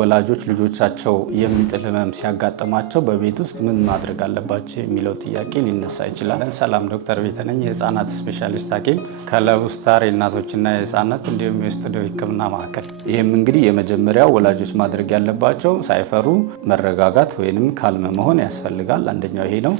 ወላጆች ልጆቻቸው የሚጥል ህመም ሲያጋጥማቸው በቤት ውስጥ ምን ማድረግ አለባቸው የሚለው ጥያቄ ሊነሳ ይችላል። ሰላም፣ ዶክተር ቤተነኝ የህፃናት ስፔሻሊስት ሐኪም ከለቡ ስታር የእናቶችና የህፃናት እንዲሁም የውስጥ ደዌ ህክምና ማዕከል። ይህም እንግዲህ የመጀመሪያው ወላጆች ማድረግ ያለባቸው ሳይፈሩ መረጋጋት ወይንም ካልም መሆን ያስፈልጋል። አንደኛው ይሄ ነው።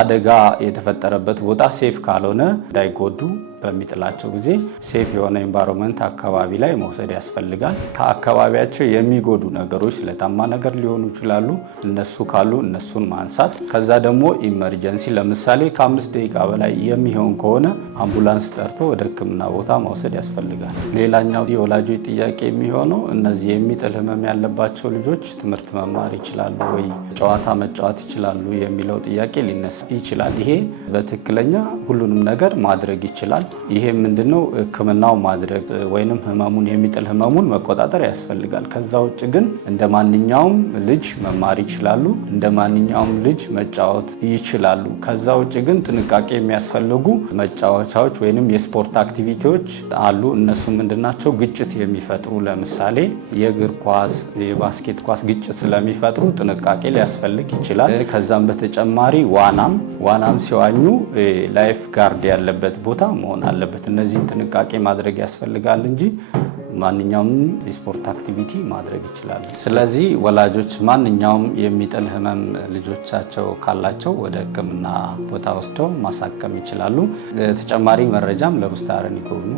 አደጋ የተፈጠረበት ቦታ ሴፍ ካልሆነ እንዳይጎዱ በሚጥላቸው ጊዜ ሴፍ የሆነ ኤንቫይሮንመንት አካባቢ ላይ መውሰድ ያስፈልጋል። ከአካባቢያቸው የሚጎዱ ነገሮች ስለታማ ነገር ሊሆኑ ይችላሉ። እነሱ ካሉ እነሱን ማንሳት። ከዛ ደግሞ ኢመርጀንሲ ለምሳሌ ከ5 ደቂቃ በላይ የሚሆን ከሆነ አምቡላንስ ጠርቶ ወደ ህክምና ቦታ መውሰድ ያስፈልጋል። ሌላኛው የወላጆች ጥያቄ የሚሆነው እነዚህ የሚጥል ህመም ያለባቸው ልጆች ትምህርት መማር ይችላሉ ወይ፣ ጨዋታ መጫወት ይችላሉ የሚለው ጥያቄ ሊነሳ ይችላል። ይሄ በትክክለኛ ሁሉንም ነገር ማድረግ ይችላል። ይሄ ምንድነው? ህክምናው ማድረግ ወይንም ህመሙን የሚጥል ህመሙን መቆጣጠር ያስፈልጋል። ከዛ ውጭ ግን እንደ ማንኛውም ልጅ መማር ይችላሉ፣ እንደ ማንኛውም ልጅ መጫወት ይችላሉ። ከዛ ውጭ ግን ጥንቃቄ የሚያስፈልጉ መጫወቻዎች ወይንም የስፖርት አክቲቪቲዎች አሉ። እነሱ ምንድናቸው? ግጭት የሚፈጥሩ ለምሳሌ የእግር ኳስ፣ የባስኬት ኳስ ግጭት ስለሚፈጥሩ ጥንቃቄ ሊያስፈልግ ይችላል። ከዛም በተጨማሪ ዋናም ሲዋኙ ላይፍ ጋርድ ያለበት ቦታ መሆን አለበት። እነዚህን ጥንቃቄ ማድረግ ያስፈልጋል እንጂ ማንኛውም የስፖርት አክቲቪቲ ማድረግ ይችላሉ። ስለዚህ ወላጆች ማንኛውም የሚጥል ህመም ልጆቻቸው ካላቸው ወደ ህክምና ቦታ ወስደው ማሳከም ይችላሉ። ተጨማሪ መረጃም ለቡ ስታርን ይጎብኙ።